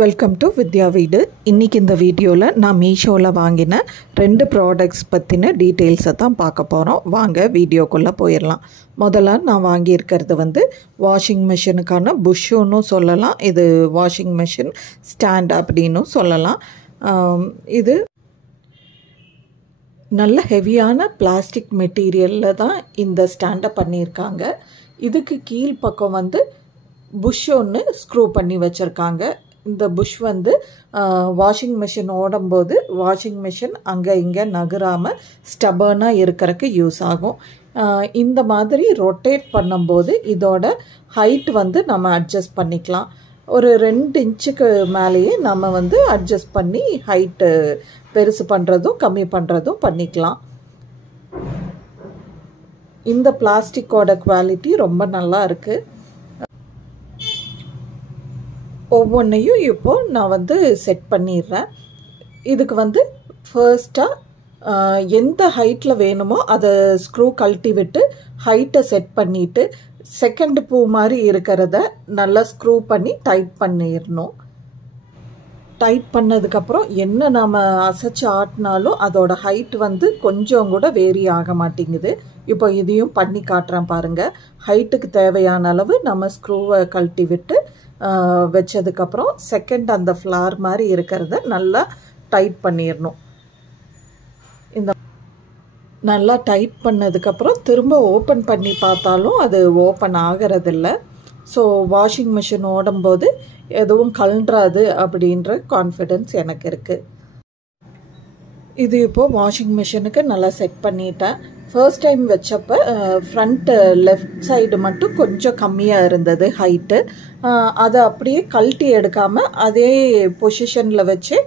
Welcome to வித்யா வீடு. இன்றைக்கி இந்த வீடியோவில் நான் மீஷோவில் வாங்கின 2 ப்ராடக்ட்ஸ் பற்றின டீட்டெயில்ஸை தான் பார்க்க போகிறோம். வாங்க வீடியோக்குள்ளே போயிடலாம். முதல்ல நான் வாங்கியிருக்கிறது வாஷிங் மிஷினுக்கான புஷ்ஷுன்னு சொல்லலாம். இது வாஷிங் மிஷின் ஸ்டாண்ட் அப்படின்னு சொல்லலாம். இது நல்ல ஹெவியான பிளாஸ்டிக் மெட்டீரியலில் தான் இந்த ஸ்டாண்டை பண்ணியிருக்காங்க. இதுக்கு கீழ்ப்பக்கம் புஷ் ஒன்று ஸ்க்ரூ பண்ணி வச்சுருக்காங்க. இந்த புஷ் வாஷிங் மிஷின் ஓடும்போது வாஷிங் மிஷின் அங்கே இங்கே நகராமல் ஸ்டபர்னாக இருக்கிறதுக்கு யூஸ் ஆகும். இந்த மாதிரி ரொட்டேட் பண்ணும்போது இதோட ஹைட் நம்ம அட்ஜஸ்ட் பண்ணிக்கலாம். ஒரு 2 இன்ச்சுக்கு மேலேயே நம்ம அட்ஜஸ்ட் பண்ணி ஹைட்டு பெருசு பண்ணுறதும் கம்மி பண்ணுறதும் பண்ணிக்கலாம். இந்த பிளாஸ்டிக்கோட குவாலிட்டி ரொம்ப நல்லா இருக்குது. ஒவ்வொன்றையும் இப்போது நான் செட் பண்ணிடுறேன். இதுக்கு ஃபர்ஸ்ட்டாக எந்த ஹைட்டில் வேணுமோ அதை ஸ்க்ரூ கழட்டி விட்டு ஹைட்டை செட் பண்ணிவிட்டு செகண்ட் பூ மாதிரி இருக்கிறத நல்லா ஸ்க்ரூ பண்ணி டைட் பண்ணிடணும். டைட் பண்ணதுக்கப்புறம் என்ன நாம் அசைச்சு ஆட்டினாலும் அதோட ஹைட் கொஞ்சம் கூட வேரி ஆக மாட்டேங்குது. இப்போ இதையும் பண்ணி காட்டுறேன் பாருங்கள். ஹைட்டுக்கு தேவையான அளவு நம்ம ஸ்க்ரூவை கழட்டி விட்டு வச்சதுக்கப்புறம் செகண்ட் அந்த ஃப்ளார் மாதிரி இருக்கிறத நல்லா டைட் பண்ணிடணும். இந்த நல்லா டைட் பண்ணதுக்கப்புறம் திரும்ப ஓப்பன் பண்ணி பார்த்தாலும் அது ஓப்பன் ஆகிறதில்ல. ஸோ வாஷிங் மிஷின் ஓடும்போது எதுவும் கழன்றாது அப்படின்ற கான்ஃபிடென்ஸ் எனக்கு இருக்குது. இது இப்போது வாஷிங் மிஷினுக்கு நல்லா செட் பண்ணிட்டேன். ஃபர்ஸ்ட் டைம் வச்சப்போ ஃப்ரண்ட்டு லெஃப்ட் சைடு மட்டும் கொஞ்சம் கம்மியாக இருந்தது ஹைட்டு. அதை அப்படியே கழட்டி எடுக்காமல் அதே பொசிஷனில் வச்சு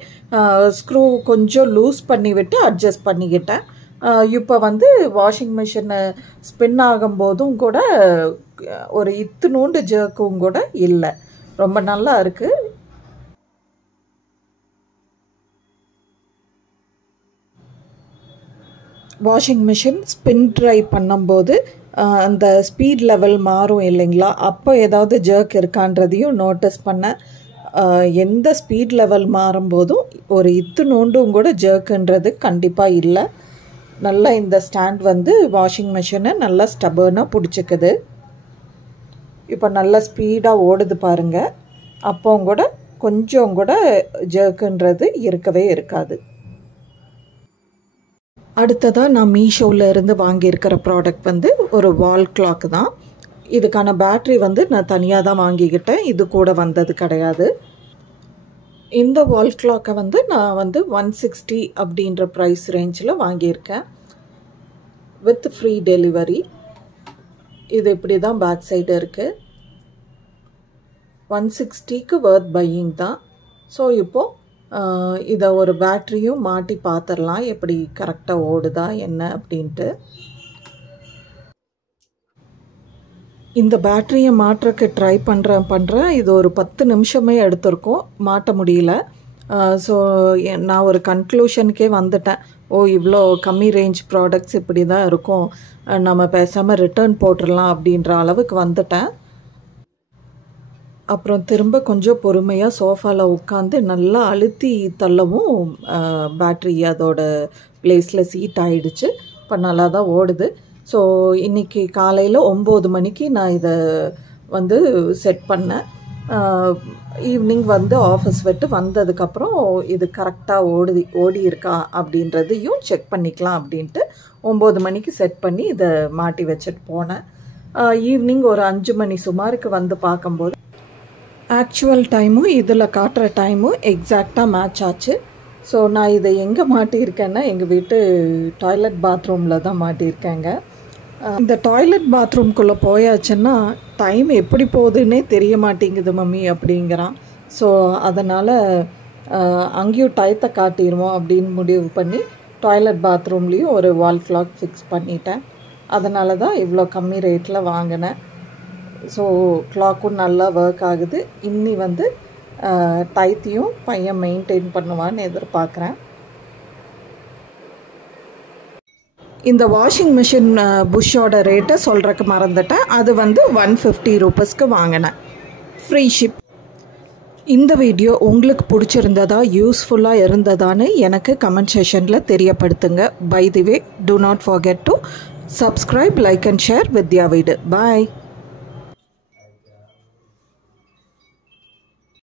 ஸ்க்ரூ கொஞ்சம் லூஸ் பண்ணி விட்டு அட்ஜஸ்ட் பண்ணிக்கிட்டேன். இப்போ வாஷிங் மிஷினை ஸ்பின் ஆகும்போதும் கூட ஒரு இத்துணூண்டு ஜர்க்கும் கூட இல்லை. ரொம்ப நல்லா இருக்குது. வாஷிங் மிஷின் ஸ்பின் ட்ரை பண்ணும்போது அந்த ஸ்பீட் லெவல் மாறும் இல்லைங்களா? அப்போ ஏதாவது ஜர்க் இருக்கான்றதையும் நோட்டீஸ் பண்ணேன். எந்த ஸ்பீட் லெவல் மாறும்போதும் ஒரு இத்துணூண்டும் கூட ஜர்க்குன்றது கண்டிப்பாக இல்லை. நல்லா இந்த ஸ்டாண்ட் வாஷிங் மிஷினை நல்லா ஸ்டபர்னாக பிடிச்சிக்குது. இப்போ நல்லா ஸ்பீடாக ஓடுது பாருங்கள். அப்போ கூட கொஞ்சம் கூட ஜர்க்குன்றது இருக்கவே இருக்காது. அடுத்ததாக நான் மீஷோவில் இருந்து வாங்கியிருக்கிற ப்ராடக்ட் ஒரு வால் கிளாக் தான். இதுக்கான பேட்ரி நான் தனியாக தான் வாங்கிக்கிட்டேன். இது கூட வந்தது கிடையாது. இந்த வால் கிளாக்கை நான் 160 அப்படின்ற ப்ரைஸ் ரேஞ்சில் வாங்கியிருக்கேன் வித் ஃப்ரீ டெலிவரி. இது இப்படி தான் பேக் சைடு இருக்குது. 160க்கு வர்த் பையிங் தான். ஸோ இப்போது இதை ஒரு பேட்ரியும் மாட்டி பார்த்துடலாம் எப்படி கரெக்டாக ஓடுதா என்ன அப்படின்ட்டு. இந்த பேட்டரியை மாற்றக்கு ட்ரை பண்ணுறேன். இது ஒரு 10 நிமிஷமே எடுத்திருக்கோம், மாட்ட முடியல. ஸோ நான் ஒரு கன்க்ளூஷனுக்கே வந்துட்டேன். இவ்வளோ கம்மி ரேஞ்ச் ப்ராடக்ட்ஸ் இப்படி தான் இருக்கும், நம்ம பேசாமல் ரிட்டர்ன் போட்டுடலாம் அப்படின்ற அளவுக்கு வந்துட்டேன். அப்புறம் திரும்ப கொஞ்சம் பொறுமையாக சோஃபாவில் உட்காந்து நல்லா அழுத்தி தள்ளவும் பேட்ரி அதோட பிளேஸில் சீட் ஆகிடுச்சு. இப்போ நல்லா தான் ஓடுது. ஸோ இன்றைக்கி காலையில் 9 மணிக்கு நான் இதை செட் பண்ணேன். ஈவினிங் ஆஃபீஸ் விட்டு வந்ததுக்கப்புறம் இது கரெக்டாக ஓடி இருக்கா அப்படின்றதையும் செக் பண்ணிக்கலாம் அப்படின்ட்டு 9 மணிக்கு செட் பண்ணி இதை மாட்டி வச்சுட்டு போனேன். ஈவினிங் ஒரு 5 மணி சுமாருக்கு பார்க்கும்போது ஆக்சுவல் டைமும் இதில் காட்டுற டைமும் எக்ஸாக்டாக மேட்ச் ஆச்சு. ஸோ நான் இதை எங்கே மாட்டியிருக்கேன்னா எங்கள் வீட்டு டாய்லெட் பாத்ரூமில் தான் மாட்டியிருக்கேங்க. இந்த டாய்லெட் பாத்ரூம்குள்ளே போயாச்சுன்னா டைம் எப்படி போகுதுன்னே தெரிய மாட்டேங்குது மம்மி அப்படிங்கிறான். ஸோ அதனால் அங்கேயும் டயத்தை காட்டிடுவோம் அப்படின்னு முடிவு பண்ணி டாய்லெட் பாத்ரூம்லேயும் ஒரு வால் கிளாக் ஃபிக்ஸ் பண்ணிட்டேன். அதனால தான் இவ்வளோ கம்மி ரேட்டில் வாங்கினேன். ஸோ கிளாக்கும் நல்லா ஒர்க் ஆகுது. இன்னி டயத்தையும் பையன் மெயின்டைன் பண்ணுவான்னு எதிர்பார்க்குறேன். இந்த வாஷிங் மிஷின் புஷ்ஷோட ரேட்டை சொல்கிறக்கு மறந்துட்டேன். அது 150 ரூபீஸ்க்கு வாங்கினேன், ஃப்ரீ ஷிப். இந்த வீடியோ உங்களுக்கு பிடிச்சிருந்ததா யூஸ்ஃபுல்லாக இருந்ததான்னு எனக்கு கமெண்ட் செஷனில் தெரியப்படுத்துங்க. By the way, do not forget to subscribe, like and share Vidya வீடு. Bye.